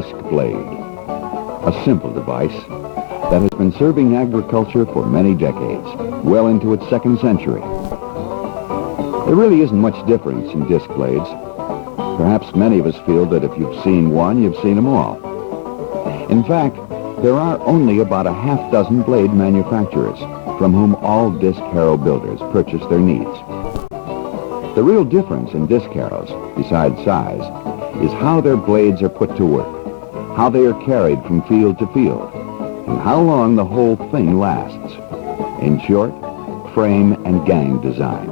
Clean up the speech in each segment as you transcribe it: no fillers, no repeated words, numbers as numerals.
disc blade, a simple device that has been serving agriculture for many decades, well into its second century. There really isn't much difference in disc blades. Perhaps many of us feel that if you've seen one, you've seen them all. In fact, there are only about a half dozen blade manufacturers from whom all disc harrow builders purchase their needs. The real difference in disc harrows, besides size, is how their blades are put to work, how they are carried from field to field, and how long the whole thing lasts. In short, frame and gang design.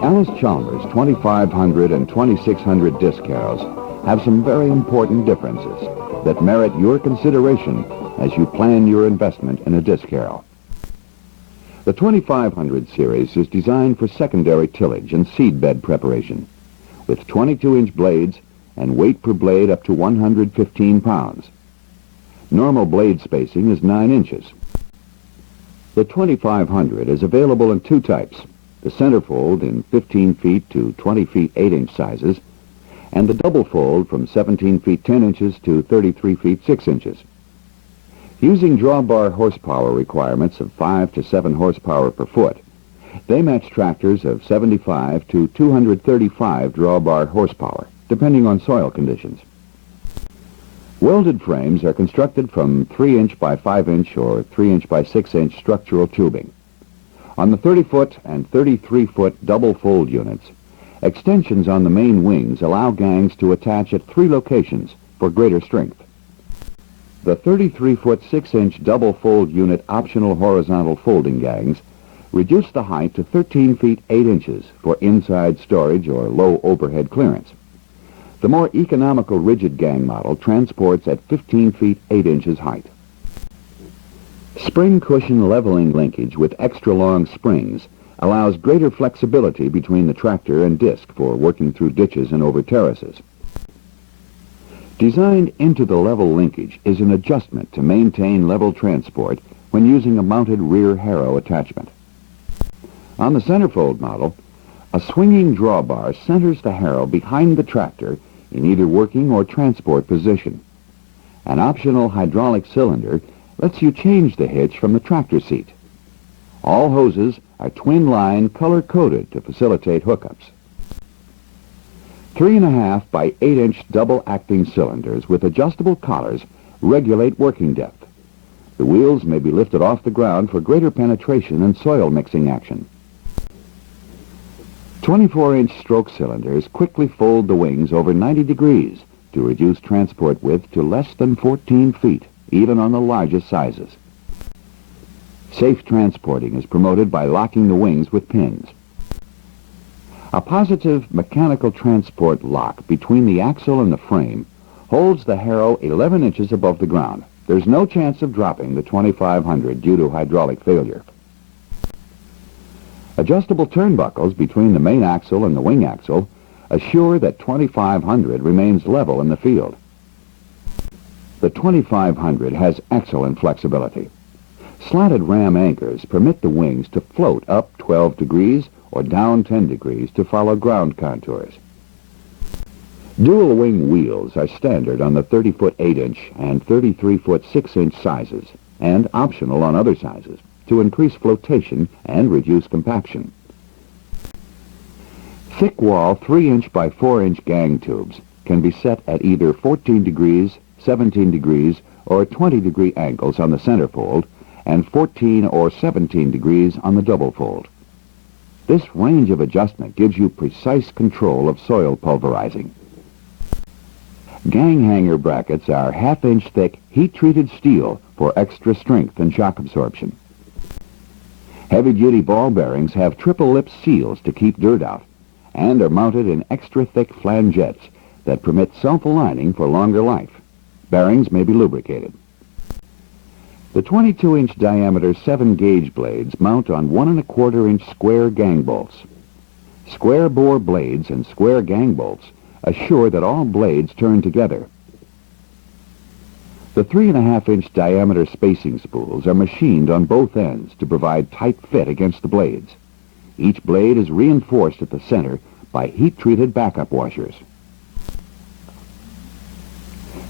Allis Chalmers' 2500 and 2600 disc harrows have some very important differences that merit your consideration as you plan your investment in a disc harrow. The 2500 series is designed for secondary tillage and seed bed preparation, with 22-inch blades and weight per blade up to 115 pounds. Normal blade spacing is 9 inches. The 2500 is available in two types, the centerfold in 15 feet to 20 feet 8-inch sizes, and the double fold from 17 feet 10 inches to 33 feet 6 inches. Using drawbar horsepower requirements of 5 to 7 horsepower per foot, they match tractors of 75 to 235 drawbar horsepower, depending on soil conditions. Welded frames are constructed from 3-inch by 5-inch or 3-inch by 6-inch structural tubing. On the 30-foot and 33-foot double-fold units, extensions on the main wings allow gangs to attach at 3 locations for greater strength. The 33-foot 6-inch double-fold unit optional horizontal folding gangs reduce the height to 13 feet 8 inches for inside storage or low overhead clearance. The more economical rigid gang model transports at 15 feet 8 inches height. Spring cushion leveling linkage with extra long springs allows greater flexibility between the tractor and disc for working through ditches and over terraces. Designed into the level linkage is an adjustment to maintain level transport when using a mounted rear harrow attachment. On the centerfold model, a swinging drawbar centers the harrow behind the tractor in either working or transport position. An optional hydraulic cylinder lets you change the hitch from the tractor seat. All hoses are twin-line color-coded to facilitate hookups. 3.5 by 8-inch double-acting cylinders with adjustable collars regulate working depth. The wheels may be lifted off the ground for greater penetration and soil mixing action. 24-inch stroke cylinders quickly fold the wings over 90 degrees to reduce transport width to less than 14 feet, even on the largest sizes. Safe transporting is promoted by locking the wings with pins. A positive mechanical transport lock between the axle and the frame holds the harrow 11 inches above the ground. There's no chance of dropping the 2500 due to hydraulic failure. Adjustable turnbuckles between the main axle and the wing axle assure that 2500 remains level in the field. The 2500 has excellent flexibility. Slatted ram anchors permit the wings to float up 12 degrees or down 10 degrees to follow ground contours. Dual wing wheels are standard on the 30-foot 8-inch and 33-foot 6-inch sizes, and optional on other sizes, to increase flotation and reduce compaction. Thick-wall 3-inch by 4-inch gang tubes can be set at either 14 degrees, 17 degrees, or 20-degree angles on the centerfold, and 14 or 17 degrees on the double fold. This range of adjustment gives you precise control of soil pulverizing. Gang hanger brackets are half-inch thick, heat-treated steel for extra strength and shock absorption. Heavy-duty ball bearings have triple-lip seals to keep dirt out, and are mounted in extra-thick flangettes that permit self-aligning for longer life. Bearings may be lubricated. The 22-inch diameter 7-gauge blades mount on 1¼ inch square gang bolts. Square bore blades and square gang bolts assure that all blades turn together. The 3.5 inch diameter spacing spools are machined on both ends to provide tight fit against the blades. Each blade is reinforced at the center by heat-treated backup washers.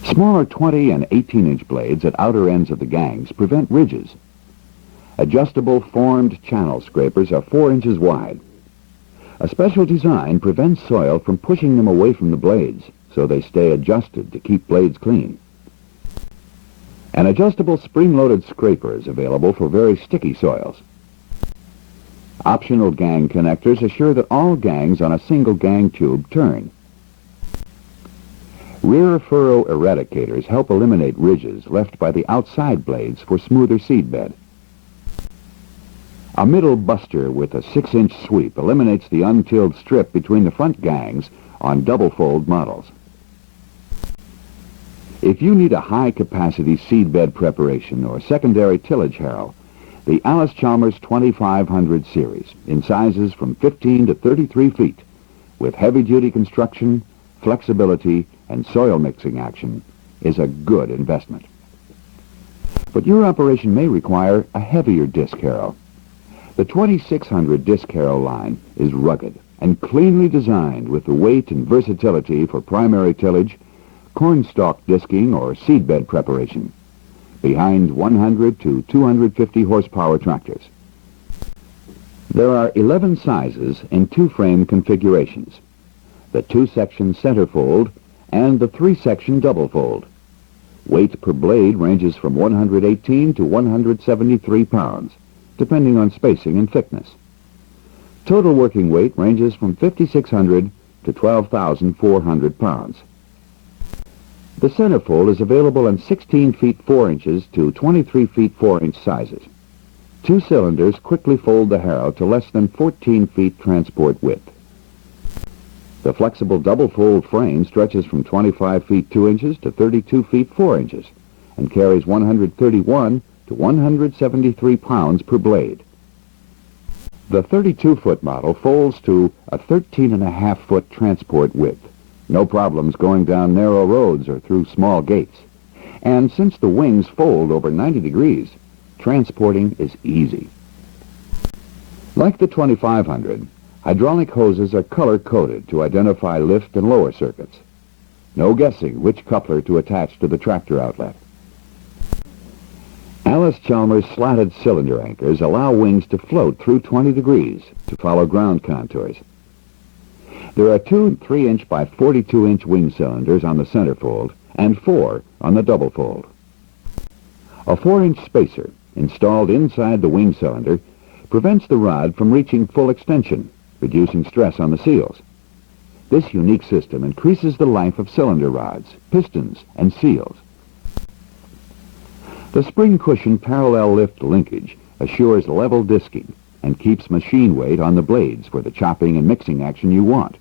Smaller 20 and 18-inch blades at outer ends of the gangs prevent ridges. Adjustable formed channel scrapers are 4 inches wide. A special design prevents soil from pushing them away from the blades, so they stay adjusted to keep blades clean. An adjustable spring-loaded scraper is available for very sticky soils. Optional gang connectors assure that all gangs on a single gang tube turn. Rear furrow eradicators help eliminate ridges left by the outside blades for smoother seedbed. A middle buster with a 6-inch sweep eliminates the untilled strip between the front gangs on double-fold models. If you need a high-capacity seedbed preparation or secondary tillage harrow, the Allis Chalmers 2500 series, in sizes from 15 to 33 feet, with heavy-duty construction, flexibility, and soil mixing action, is a good investment. But your operation may require a heavier disc harrow. The 2600 disc harrow line is rugged and cleanly designed with the weight and versatility for primary tillage, cornstalk disking, or seedbed preparation, behind 100 to 250 horsepower tractors. There are 11 sizes in 2-frame configurations: the 2-section centerfold and the 3-section doublefold. Weight per blade ranges from 118 to 173 pounds, depending on spacing and thickness. Total working weight ranges from 5,600 to 12,400 pounds. The centerfold is available in 16 feet 4 inches to 23 feet 4 inch sizes. 2 cylinders quickly fold the harrow to less than 14 feet transport width. The flexible double-fold frame stretches from 25 feet 2 inches to 32 feet 4 inches and carries 131 to 173 pounds per blade. The 32-foot model folds to a 13.5-foot transport width. No problems going down narrow roads or through small gates. And since the wings fold over 90 degrees, transporting is easy. Like the 2500, hydraulic hoses are color-coded to identify lift and lower circuits. No guessing which coupler to attach to the tractor outlet. Allis Chalmers slatted cylinder anchors allow wings to float through 20 degrees to follow ground contours. There are 2 3-inch by 42-inch wing cylinders on the centerfold and 4 on the doublefold. A 4-inch spacer installed inside the wing cylinder prevents the rod from reaching full extension, reducing stress on the seals. This unique system increases the life of cylinder rods, pistons, and seals. The spring cushion parallel lift linkage assures level disking and keeps machine weight on the blades for the chopping and mixing action you want.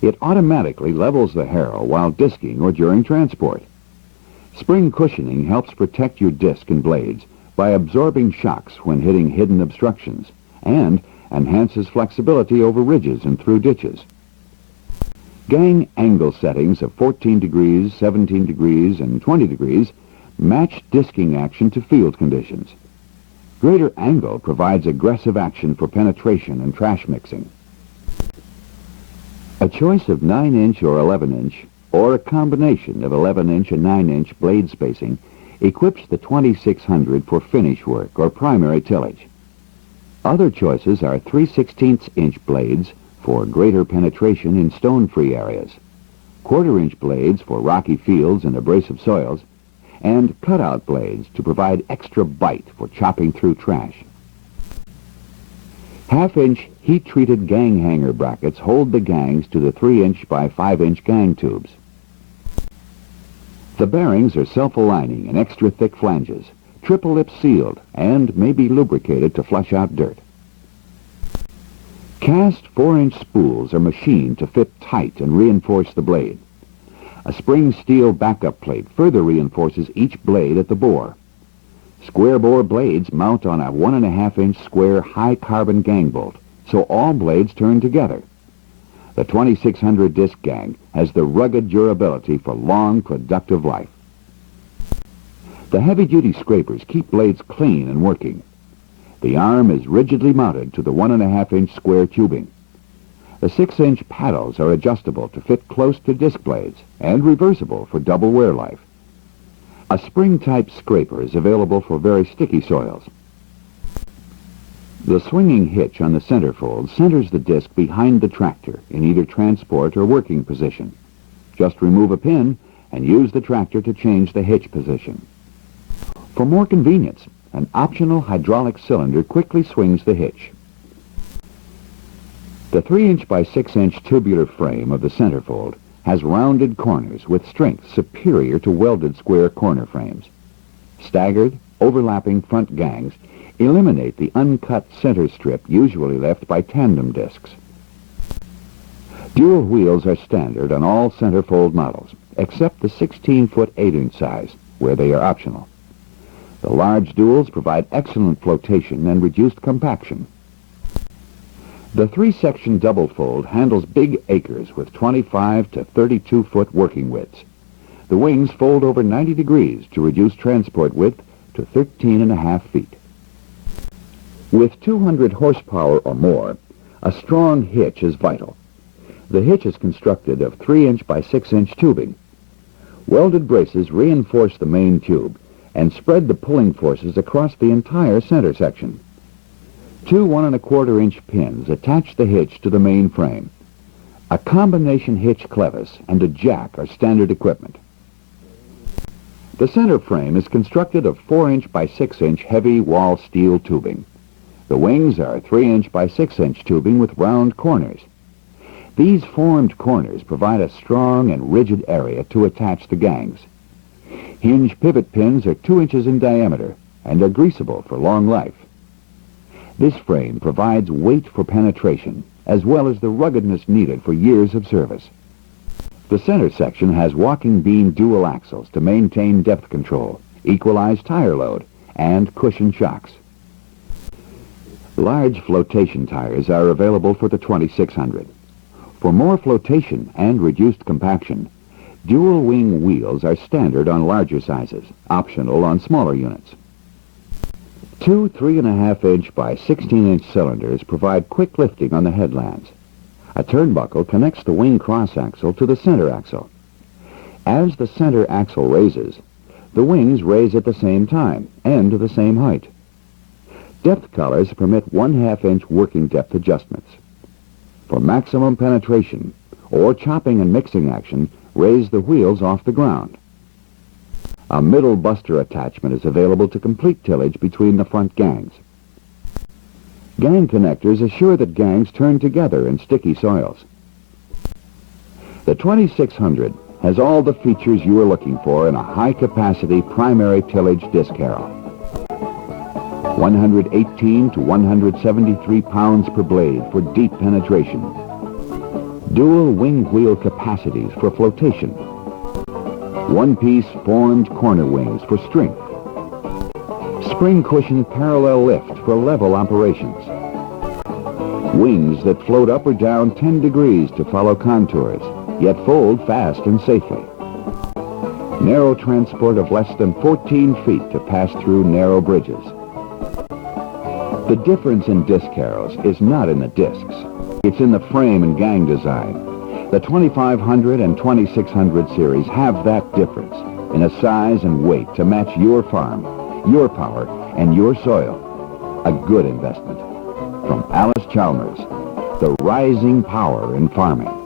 It automatically levels the harrow while disking or during transport. Spring cushioning helps protect your disc and blades by absorbing shocks when hitting hidden obstructions and enhances flexibility over ridges and through ditches. Gang angle settings of 14 degrees, 17 degrees, and 20 degrees match disking action to field conditions. Greater angle provides aggressive action for penetration and trash mixing. A choice of 9-inch or 11-inch, or a combination of 11-inch and 9-inch blade spacing equips the 2600 for finish work or primary tillage. Other choices are 3/16-inch blades for greater penetration in stone-free areas, 1/4-inch blades for rocky fields and abrasive soils, and cutout blades to provide extra bite for chopping through trash. 1/2-inch heat-treated gang hanger brackets hold the gangs to the 3-inch by 5-inch gang tubes. The bearings are self-aligning in extra thick flanges, triple-lip sealed, and may be lubricated to flush out dirt. Cast 4-inch spools are machined to fit tight and reinforce the blade. A spring steel backup plate further reinforces each blade at the bore. Square bore blades mount on a 1.5-inch square high-carbon gang bolt, so all blades turn together. The 2600 disc gang has the rugged durability for long, productive life. The heavy-duty scrapers keep blades clean and working. The arm is rigidly mounted to the 1.5-inch square tubing. The 6-inch paddles are adjustable to fit close to disc blades and reversible for double wear life. A spring-type scraper is available for very sticky soils. The swinging hitch on the centerfold centers the disc behind the tractor in either transport or working position. Just remove a pin and use the tractor to change the hitch position. For more convenience, an optional hydraulic cylinder quickly swings the hitch. The 3-inch by 6-inch tubular frame of the centerfold has rounded corners with strength superior to welded square corner frames. Staggered, overlapping front gangs eliminate the uncut center strip usually left by tandem discs. Dual wheels are standard on all centerfold models, except the 16-foot 8-inch size, where they are optional. The large duals provide excellent flotation and reduced compaction. The 3-section double fold handles big acres with 25 to 32-foot working widths. The wings fold over 90 degrees to reduce transport width to 13.5 feet. With 200 horsepower or more, a strong hitch is vital. The hitch is constructed of 3-inch by 6-inch tubing. Welded braces reinforce the main tube and spread the pulling forces across the entire center section. 2 1¼ pins attach the hitch to the main frame. A combination hitch clevis and a jack are standard equipment. The center frame is constructed of 4-inch by 6-inch heavy wall steel tubing. The wings are 3-inch by 6-inch tubing with round corners. These formed corners provide a strong and rigid area to attach the gangs. Hinge pivot pins are 2 inches in diameter and are greasable for long life. This frame provides weight for penetration, as well as the ruggedness needed for years of service. The center section has walking beam dual axles to maintain depth control, equalize tire load, and cushion shocks. Large flotation tires are available for the 2600. For more flotation and reduced compaction, dual wing wheels are standard on larger sizes, optional on smaller units. 2 3.5-inch by 16-inch cylinders provide quick lifting on the headlands. A turnbuckle connects the wing cross-axle to the center axle. As the center axle raises, the wings raise at the same time and to the same height. Depth collars permit 1/2-inch working depth adjustments. For maximum penetration or chopping and mixing action, raise the wheels off the ground. A middle buster attachment is available to complete tillage between the front gangs. Gang connectors assure that gangs turn together in sticky soils. The 2600 has all the features you are looking for in a high-capacity primary tillage disc harrow. 118 to 173 pounds per blade for deep penetration. Dual wing wheel capacities for flotation. One-piece formed corner wings for strength. Spring cushion parallel lift for level operations. Wings that float up or down 10 degrees to follow contours, yet fold fast and safely. Narrow transport of less than 14 feet to pass through narrow bridges. The difference in disc harrows is not in the discs. It's in the frame and gang design. The 2500 and 2600 series have that difference in a size and weight to match your farm, your power, and your soil. A good investment. From Allis Chalmers, the rising power in farming.